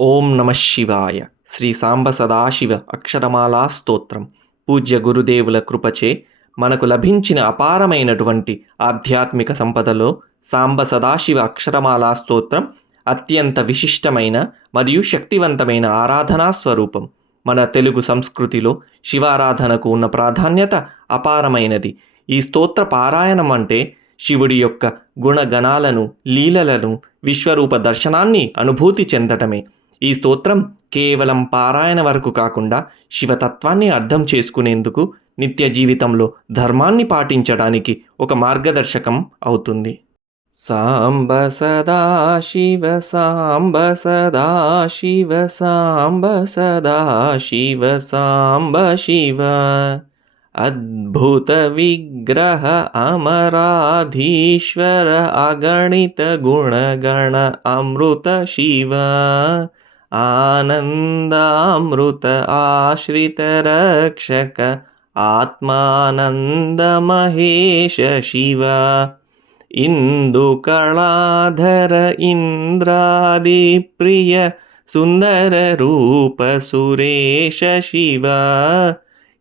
ఓం నమ శివాయ. శ్రీ సాంబ సదాశివ అక్షరమాలా స్తోత్రం. పూజ్య గురుదేవుల కృపచే మనకు లభించిన అపారమైనటువంటి ఆధ్యాత్మిక సంపదలో సాంబ సదాశివ అక్షరమాలా స్తోత్రం అత్యంత విశిష్టమైన మరియు శక్తివంతమైన ఆరాధనా స్వరూపం. మన తెలుగు సంస్కృతిలో శివారాధనకు ఉన్న ప్రాధాన్యత అపారమైనది. ఈ స్తోత్ర పారాయణం అంటే శివుడి యొక్క గుణగణాలను, లీలలను, విశ్వరూప దర్శనాన్ని అనుభూతి చెందటమే. ఈ స్తోత్రం కేవలం పారాయణ వరకు కాకుండా శివతత్వాన్ని అర్థం చేసుకునేందుకు, నిత్య జీవితంలో ధర్మాన్ని పాటించడానికి ఒక మార్గదర్శకం అవుతుంది. సాంబ సదాశివ సాంబ సదాశివ సాంబ సదాశివ సాంబ శివ అద్భుత విగ్రహ అమరాధీశ్వర అగణిత గుణగణ అమృత శివ ఆనందామృత ఆశ్రిత రక్షక ఆత్మానంద మహేశ శివ ఇందుకళాధర ఇంద్రాది ప్రియ సుందర రూప సురేశ శివ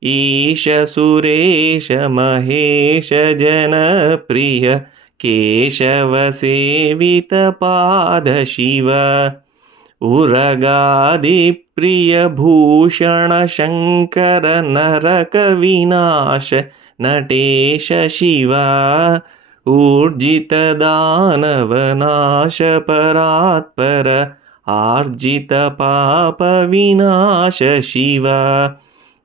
ఈశ సురేశ మహేశ జనప్రియ కేశవ సేవిత పాద శివ ఉరగాది ప్రియ భూషణ శంకర నరక వినాశ నటేశ శివ ఊర్జిత దానవ నాశ పరాత్పర ఆర్జిత పాప వినాశ శివ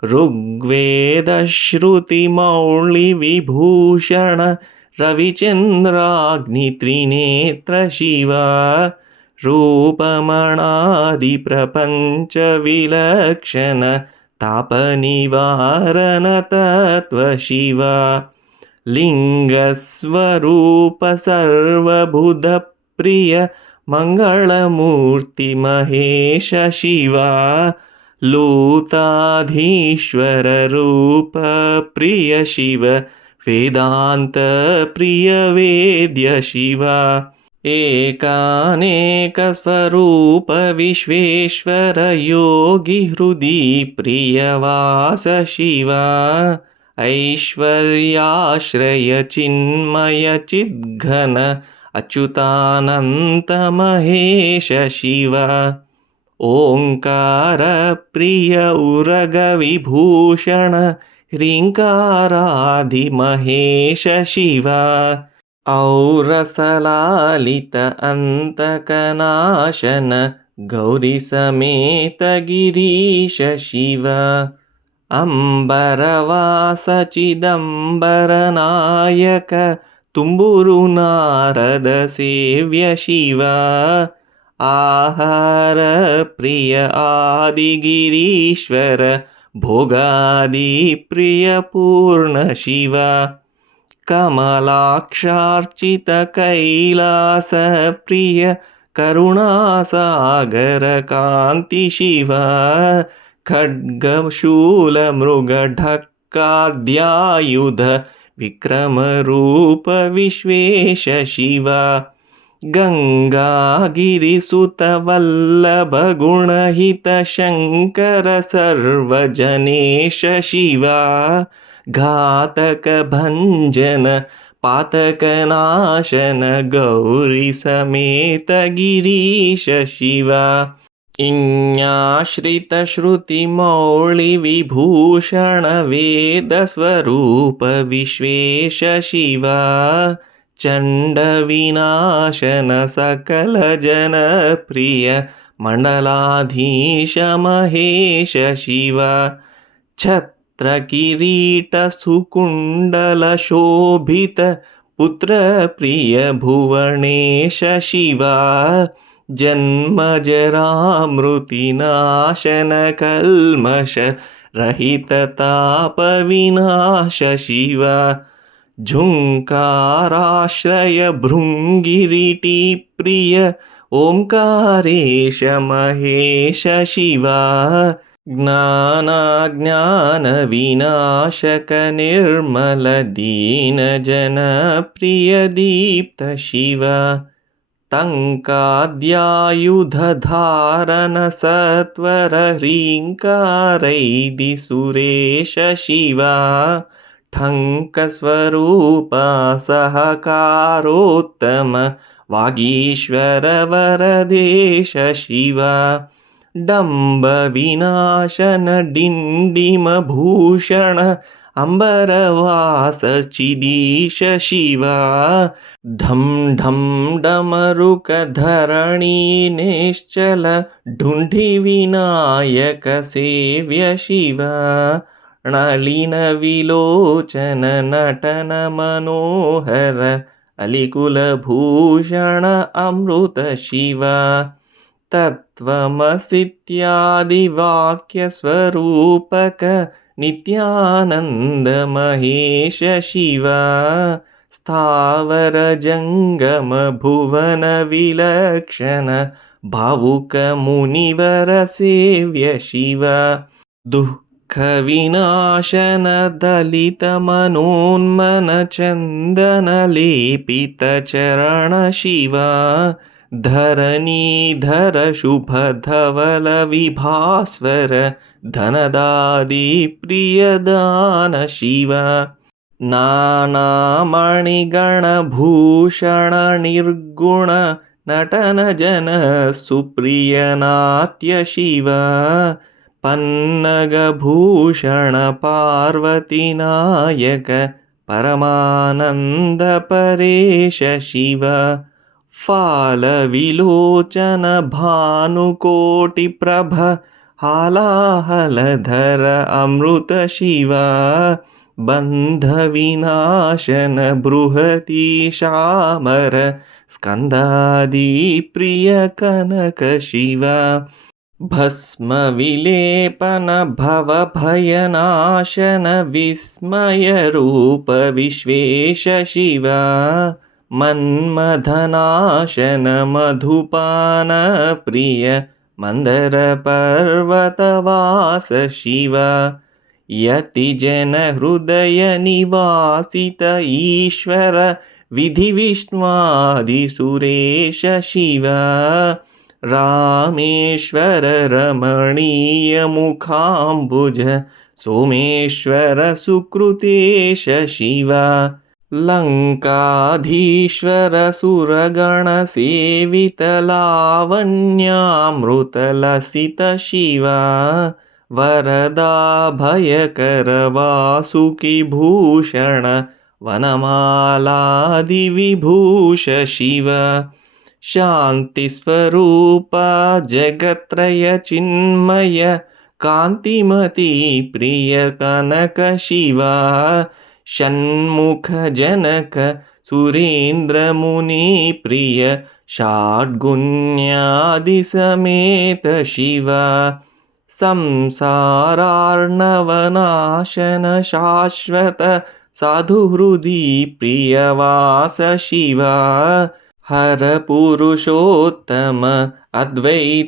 ఋగ్వేద శ్రుతి మౌళి విభూషణ రవిచంద్రాగ్ని త్రినేత్ర శివ రూపమణాది ప్రపంచ విలక్షణ తాప నివారణ తత్వ శివ లింగస్వరూప సర్వబుధ ప్రియ మంగళమూర్తి మహేశ శివ లూతాధీశ్వర రూప ప్రియ శివ వేదాంత ప్రియ వేద్య శివ ఏకానేక స్వరూప విశ్వేశ్వర యోగి హృది ప్రియవాస శివ ఐశ్వర్యాశ్రయ చిన్మయ చిద్ఘన అచ్యుతానంత మహేశ శివ ఓంకార ప్రియ ఉరగ విభూషణ హ్రీంకారాది మహేశ శివ ఔరసలాలిత అంతకనాశన గౌరీ సమేత గిరీశ శివ అంబరవాస చిదంబర నాయక తుంబురు నారద సేవ్య శివ ఆహార ప్రియ ఆదిగిరీశ్వర భోగాది ప్రియ పూర్ణ శివ కమలాక్షార్చిత కైలాస ప్రియ కరుణాసాగర కాంతి శివ ఖడ్గశూల మృగ ఢక్కాద్యాయుధ విక్రమ రూప విశ్వేశ శివ గంగాగిరిసుత వల్లభ గుణహిత శంకర సర్వజనేశ శివ ఘాతక భంజన పాతకనాశన గౌరీ సమేత గిరీశ శివ ఇన్యాశ్రిత శృతి మౌళి విభూషణ వేద స్వరూప విశ్వేశ శివ చండ వినాశన సకల జన ప్రియ మండలాధీశ మహేశ శివ ఛత్ర కిరీట సుకుండల శోభిత పుత్ర ప్రియ భువనేశ శివ జన్మ జరామృతి నాశన కల్మష రహిత తాప వినాశ శివ ఝుంకారాశ్రయ భృంగిరిటి ప్రియ ఓంకారేశ మహేశ శివ జ్ఞానాజ్ఞాన వినాశక నిర్మల దీన జన ప్రియ దీప్త శివ टङ्काद्यायुधधारन सत्वर ह्रीङ्कारैदि सुरेश शिवा ठङ्कस्वरूपा सहकारोत्तम वागीश्वर वरदेश शिवा डम्बविनाशन डिण्डिमभूषण अम्बरवासचिदीश शिवा ढं ढं डमरुकधरणी निश्चल ढुण्ढिविनायक सेव्य शिवा नलिनविलोचन नटन मनोहर अलिकुलभूषण अमृत शिवा तत्त्वमसीत्यादिवाक्यस्वरूपक नित्यानन्द महेश शिवा स्थावर जङ्गम भुवन विलक्षण भावुक मुनिवर सेव्य शिवा दुःखविनाशन दलित मनोन्मन चन्दन लेपित चरण शिवा धरणीधर शुभ धवल विभास्वर धनदादि प्रियदान शिवा नानामणिगणभूषण निर्गुण नटन जन सुप्रिय नाट्य शिवा पन्नगभूषण पार्वतीनायक परमानन्द परेश शिवा फालविलोचन भानुकोटिप्रभ हालाहलधर अमृत शिवा बन्धविनाशन बृहतीशामर स्कन्दादि प्रिय कनक शिवा भस्मविलेपन भवभयनाशन विस्मयरूप विश्वेश शिवा मन्मथनाशन मधुपान प्रिय मन्दर पर्वतवास शिवा यतिजन हृदय निवासित ईश्वर विधिविष्णुवादि सुरेश शिवा रामेश्वर रमणीय मुखाम्बुज सोमेश्वर सुकृतेश शिवा लङ्काधीश्वर सुरगण सेवित लावण्यामृतलसित शिवा वरदा भयकर वासुकि भूषण वनमालादि विभूष शिवा शान्तिस्वरूप जगत्त्रय चिन्मय कान्तिमती प्रिय कनक शिवा षण्मुख जनक सुरेन्द्र मुनि प्रिय षड्गुण्यादि समेत शिवा संसारार्णवनाशन शाश्वत साधुहृदि प्रियवास शिवा हर पुरुषोत्तम अद्वैतामृतपूर्ण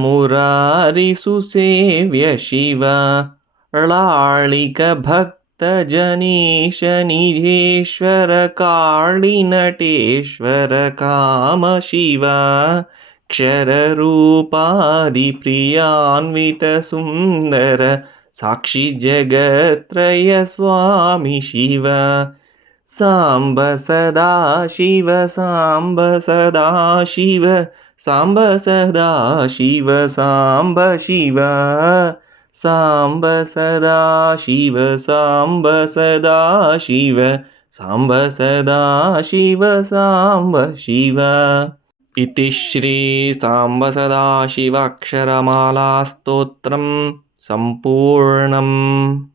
मुरारि सुसेव्य शिवा लाळिक भक्त जनीश निजेश्वर काळिनटेश्वर काम शिवा क्षररूपादि प्रियान्वित सुन्दर साक्षि जगत्त्रय स्वामी शिवा साम्ब सदा शिव साम्ब सदा शिव साम्ब सदा शिव साम्ब शिवा साम्ब सदा शिव साम्ब सदा शिव साम्ब सदा शिव साम्ब शिव इति श्री साम्ब सदाशिवाक्षरमालास्तोत्रं सम्पूर्णम्।